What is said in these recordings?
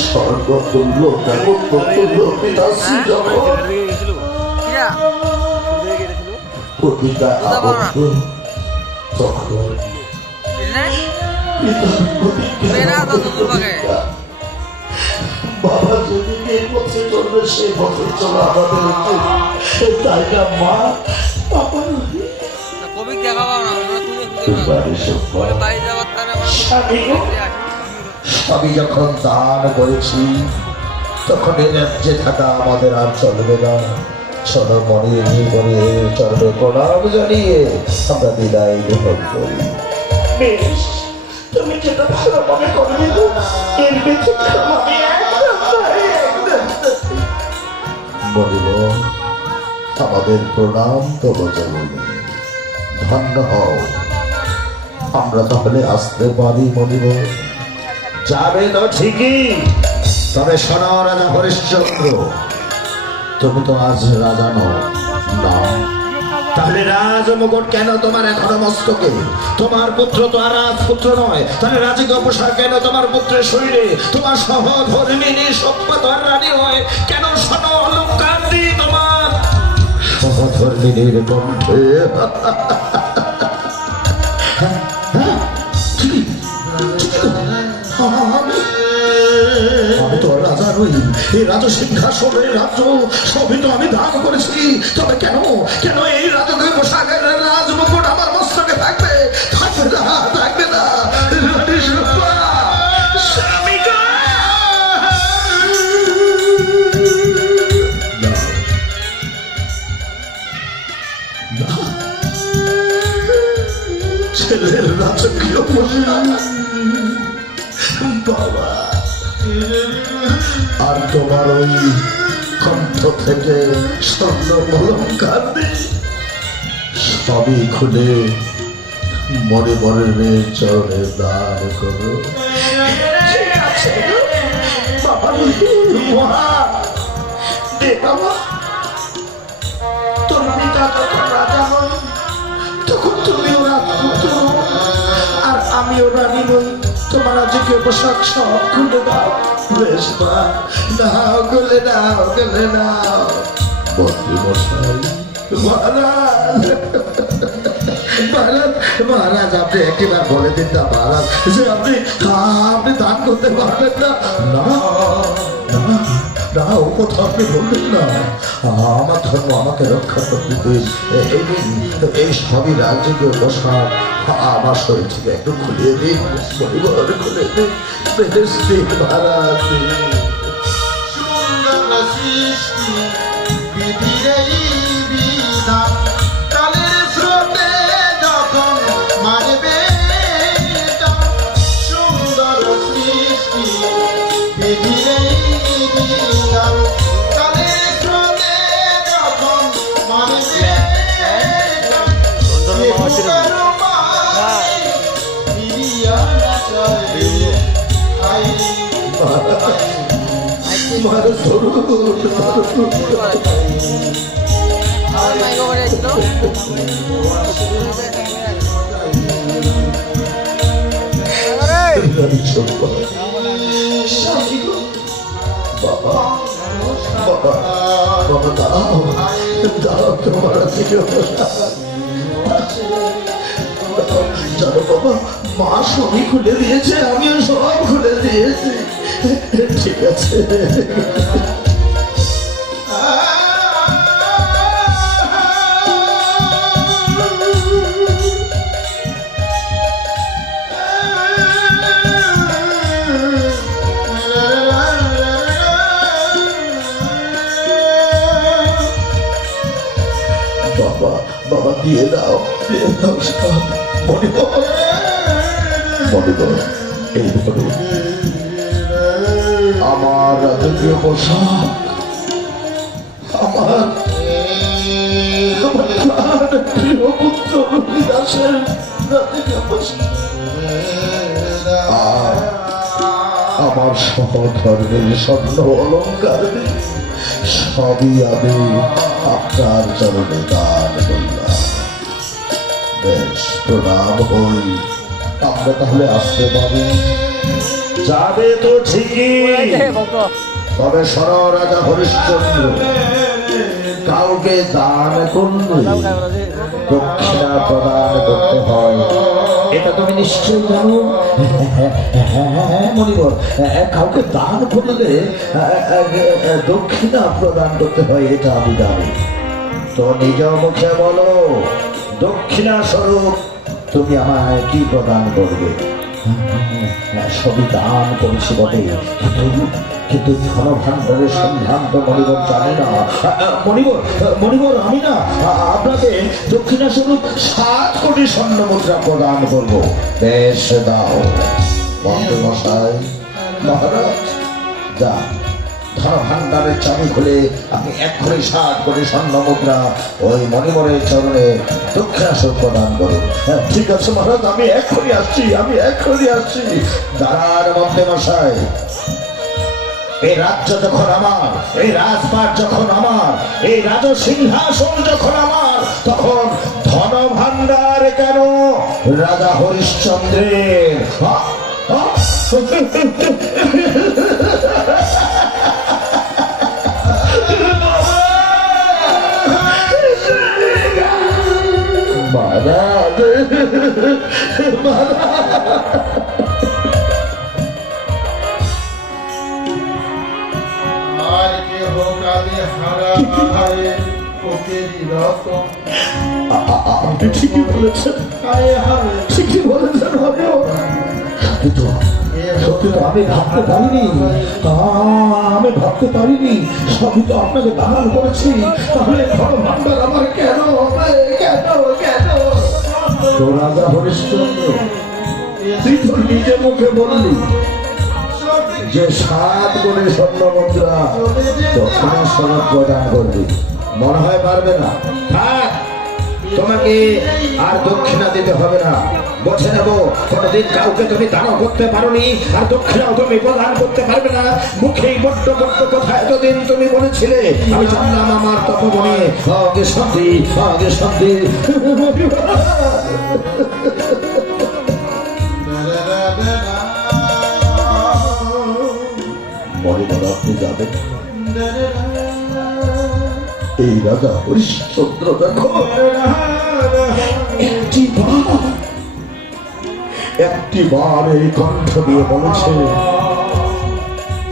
স্বর্গতুল্য দেবতুল্য পিতাশ্রী যখন প্রতিটা আবদ্ধ তখন বাবা যদি যে পথে চলবে সেই পথে চলা আমাদের উচিত, তাই না মা? আমি যখন দান করেছি তখন এই রাজ্যে থাকা আমাদের আর চলবে না। চলো মনে মনে চলবে প্রণাম জানিয়ে আমরা বিদায় গ্রহণ করি। বেশ, তুমি যেটা ভালো মনে করবে এর ব্যতিক্রম আমি বলিব। আমাদের প্রণাম তব জননী, ধন্য হও। আমরা তাহলে আসতে পারি মনিব? যাবে তো ঠিকই, তবে শোনো রাজা হরিশ্চন্দ্র, তুমি তো আজ রাজা নও না, তাহলে রাজ মুকুট কেন তোমার এখনো মস্তকে? তোমার পুত্র তো আর রাজপুত্র নয়, তাহলে রাজকীয় পোশাক কেন তোমার পুত্রের শরীরে? তোমার সহধর্মিনী সভ্যতার রানী হয় কেন শোনো অলঙ্কার দিয়ে তোমার সহধর্মিনীর কণ্ঠে? আমি তো রাজা নই, এই রাজ সিংহাসনের রাজ্য সবই তো আমি দান করেছি। তবে কেন কেন এই রাজকীয় পোশাকের রাজমুকুট আমার মস্তকে থাকবে? থাকবে না, থাকবে না। ছেলের রাজকীয় পোশাক বাবা, আর তোমার ওই কণ্ঠ থেকে স্বর্ণ অলঙ্কার সবই খুলে মনে মনে চরণে দান করো। তোর পিতা যখন রাজা হন তখন তুমিও রাজপুত্র, আর আমিও রানী নই। তোমার রাজকীয় পোশাক সব খুলে দাও। বেশ মা, নাও, খুলে নাও, খুলে নাও। মন্ত্রী মশাই, মহারাজ, মহারাজ, মহারাজ, আপনি একবার বলে দিন না মহারাজ যে আপনি দান করতে পারবেন না। না, ও কথা আপনি বলবেন না। আমার ধর্ম আমাকে রক্ষা করতে দিন। এই সবই রাজকীয় পোশাক আমার শরীর থেকে একটু খুলিয়ে দিন, পরিবার খুলে দিন। বেশ দিন মহারাজ। জানো বাবা, মা সবই খুলে দিয়েছে, আমিও সব খুলে দিয়েছি। ঠিক আছে, বাবা, বাবা দিয়ে দাও, দিয়ে দাও সব। মনে করো এইভাবে আমার রাজকীয় পোশাক, আমার প্রিয় পুত্র রবিদাসের রাজকীয় পোশাক, আমার সহধর্মের স্বর্ণ অলঙ্কার সবই আমি আপনার চরণে দান করলাম। বেশ, প্রণাম হই, আমরা তাহলে আসতে পারি? যাবে তো ঠিকই, তবে শোনো রাজা হরিশ্চন্দ্র, কাউকে দান করলে দক্ষিণা প্রদান করতে হয়, এটা তুমি নিশ্চয়ই জানো। হ্যাঁ মনিবর, কাউকে দান করলে দক্ষিণা প্রদান করতে হয়, এটা আমি জানি। তো নিজ মুখে বলো, দক্ষিণা স্বরূপ তুমি আমায় কি প্রদান করবে? সবই দান করেছি বটে, কিন্তু ধন ভাণ্ডারের সন্ধান তো মনিবর জানি না। মনিবর আমি না আপনাকে দক্ষিণা স্বরূপ 7 কোটি স্বর্ণ মুদ্রা প্রদান করব। বেশ দাও মন্ত্রীমশাই। মহারাজ যা, ধন ভাণ্ডারের চাবি খুলে আপনি এক্ষুনি 7 কোটি স্বর্ণ মুদ্রা ওই মণিবরের চরণে দক্ষিণা স্বরূপ প্রদান করুন। ঠিক আছে মহারাজ, আমি এক্ষুনি আসছি। দাঁড়ার মন্ত্রীমশাই, এই রাজ্য যখন আমার, এই রাজপাট যখন আমার, এই রাজসিংহাসন যখন আমার, তখন ধন ভাণ্ডার কেন রাজা হরিশ্চন্দ্রের? আপনি ঠিকই বলেছেন, কিন্তু আমি ভাবতে পারিনি সবই তো আপনাকে দান করেছি, তাহলে ধন ভাণ্ডার আমার কেন? তো রাজা হরিশ্চন্দ্র, তুই তো নিজে মুখে বললি যে 7 কোটি স্বর্ণ মুদ্রা দক্ষিণা স্বরূপ প্রদান করবি, মনে হয় পারবে না। থাক, তোমাকে আর দক্ষিণা দিতে হবে না, বুঝে নেব। কোনদিন কাউকে তুমি দান করতে পারোনি, আর দক্ষিণাও তুমি প্রদান করতে পারবে না। মুখেই বড্ড কথা এতদিন তুমি বলেছিলে, আমি জানলাম আমার তপবনে আগে শান্তি। আপনি যাবেন, এই রাজা হরিশ্চন্দ্র দেখো একটিবার এই কণ্ঠ দিয়ে বলেছে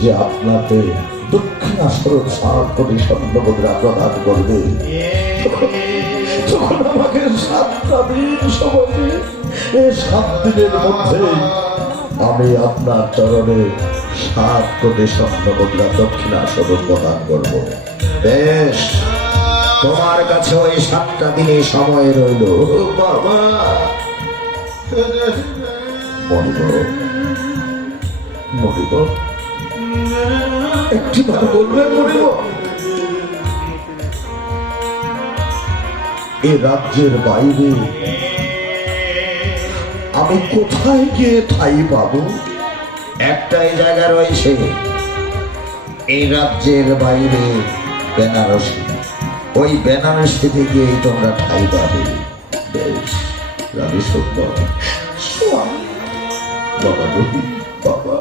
যে আপনাকে দক্ষিণা স্বরূপ 7 কোটি স্বর্ণ মুদ্রা প্রদান করবে। তখন আমাকে 7টা দিন সময় দিন, এই 7 দিনের মধ্যে আমি আপনার চরণে 7 কোটি স্বর্ণ মুদ্রা দক্ষিণা স্বরূপ প্রদান করব। বেশ, তোমার কাছে ওই 7টা দিনে সময় রইল। বাবা মনিবর, একটি বার বলবেন মনিবর, এ রাজ্যের বাইরে আমি কোথায় গিয়ে ঠাই পাবো? একটাই জায়গা রয়েছে, এই রাজ্যের বাইরে বেনারসি। ওই বেনারসিতে গিয়েই তোমরা ঠাই পাবে। বেশ, রানী সুন্দর বাবা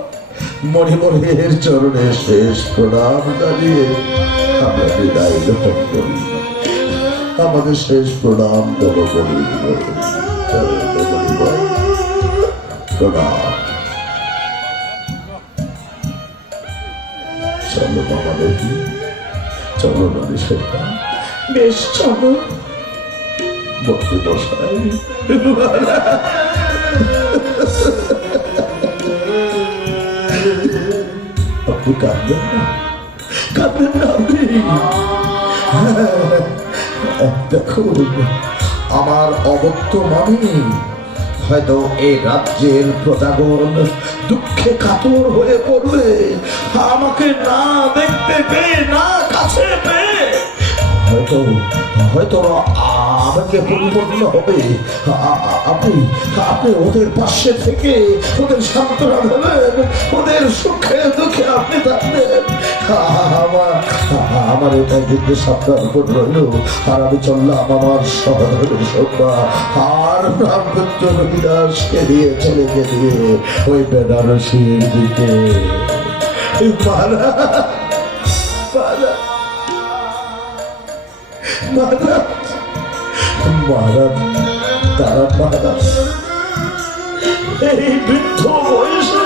মণিমণির চরণে শেষ প্রণাম জানিয়ে আমরা বিদায় গ্রহণ করি। আমাদের শেষ প্রণাম দেব প্রণাম। চলো বাবা দেখি, চলো রানী সুন্দর। বেশ চলো বসে বসাই। আপনি কাঁদবেন না আপনি। দেখো, আমার অবর্তমানে হয়তো এই রাজ্যের প্রজাগণ দুঃখে কাতর হয়ে পড়বে, আমাকে না দেখতে পেয়ে, না কাছে পেয়ে হয়তো আমাকে পরিপূর্ণ হবে। আপনি ওদের পাশে থেকে ওদের সান্ত্বনা দেবেন, ওদের সুখে দুঃখে আপনি থাকবেন। আমার এটাই বিদ্যুৎ সাবধান করে রইল। আর আমি চললাম আমার সহধর্মের সভ্যা। আর আর রামপুত্র রবিদাসকে নিয়ে চলে গেলে ওই বেনারসির দিকে। মহারাজ তারা মহারাজ এই বৃদ্ধ বয়সে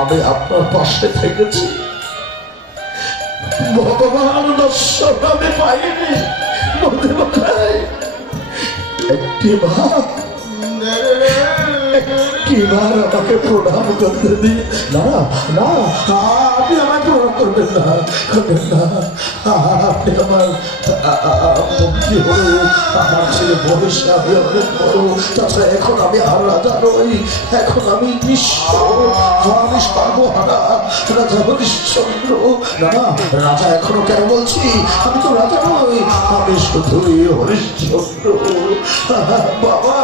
আমি আপনার পাশে থেকেছি, ভগবান দর্শন আমি পাইনি। একটিবার আমাকে প্রণাম করতে দিন। না না, আপনি আমায় প্রণাম করবেন না, করবেন না। আপনি আমার মন্ত্রী হলো, আমার ছেলে বয়সে আমি অনেক বড়। তাছাড়া এখন আমি আর রাজা নই, এখন আমি নিঃস্ব, আমি সর্বহারা রাজা হরিশ্চন্দ্র। না রাজা এখনো কেন বলছি, আমি তো রাজা নই, আমি শুধুই হরিশ্চন্দ্র। বাবা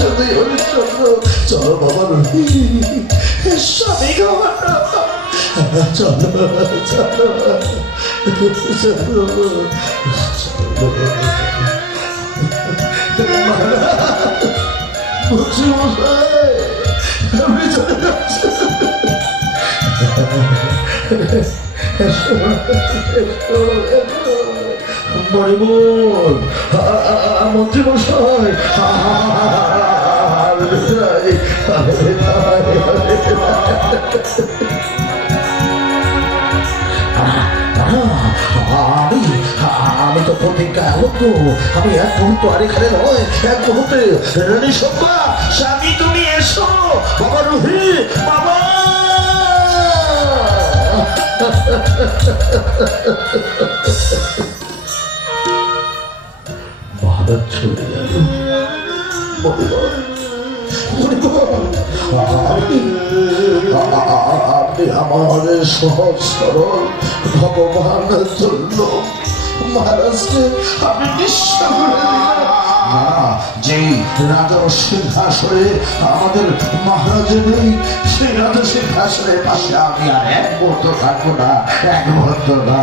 শুধুই হরিশ্চন্দ্র। চলো বাবা রবি, স্বামী গো, চলো চলো চলো। বলছি মশাই, আমি চলে যাচ্ছি। মরিমুল, মন্ত্রী মশাই, আমি তো প্রতিজ্ঞা আহত, আমি এক মুহূর্ত আর এখানে নয়, এক মুহূর্তে রানী সভা। স্বামী তুমি এসো। বাবা রুহি, বাবা মহারাজ চলে গেল। আপনি আমার সহজ সরল ভগবানের জন্য মহারাজকে আপনি নিঃস্ব করে দিলেন। না, যেই রাজার সিংহাসনে আমাদের মহারাজের নেই, সেই রাজা সিংহাসনের পাশে আমি আর এক মুহূর্ত থাকবো না, এক মুহূর্ত না,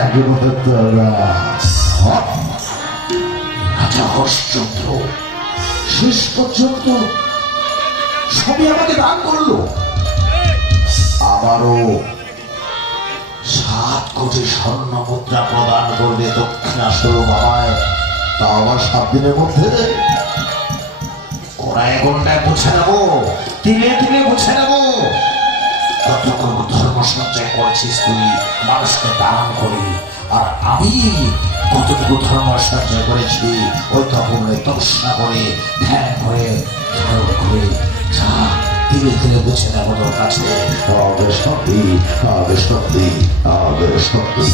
এক মুহূর্ত না। রাজা হরিশ্চন্দ্র শেষ পর্যন্ত সবই আমাকে দান করলো। আবারও 7 কোটি স্বর্ণ মুদ্রা প্রদান করবে দক্ষিণাসুর বাবায়, তা আবার 7 দিনের মধ্যে। কোনায় কোনটায় বুঝে নেবো, তিলে তিলে বুঝে নেবো। কতটুকু ধর্ম সঞ্চয় করেছিস তুই মানুষকে দান করি, আর আমি কতটুকু ধর্ম সঞ্চয় করেছি ওই তখন তপস্যা করে ধ্যান করে ধারণ করে। যা ধীরে ধীরে বুঝে নেবো তোর কাছে। আগে সত্যি, আগে সত্যি, আগে সত্যি।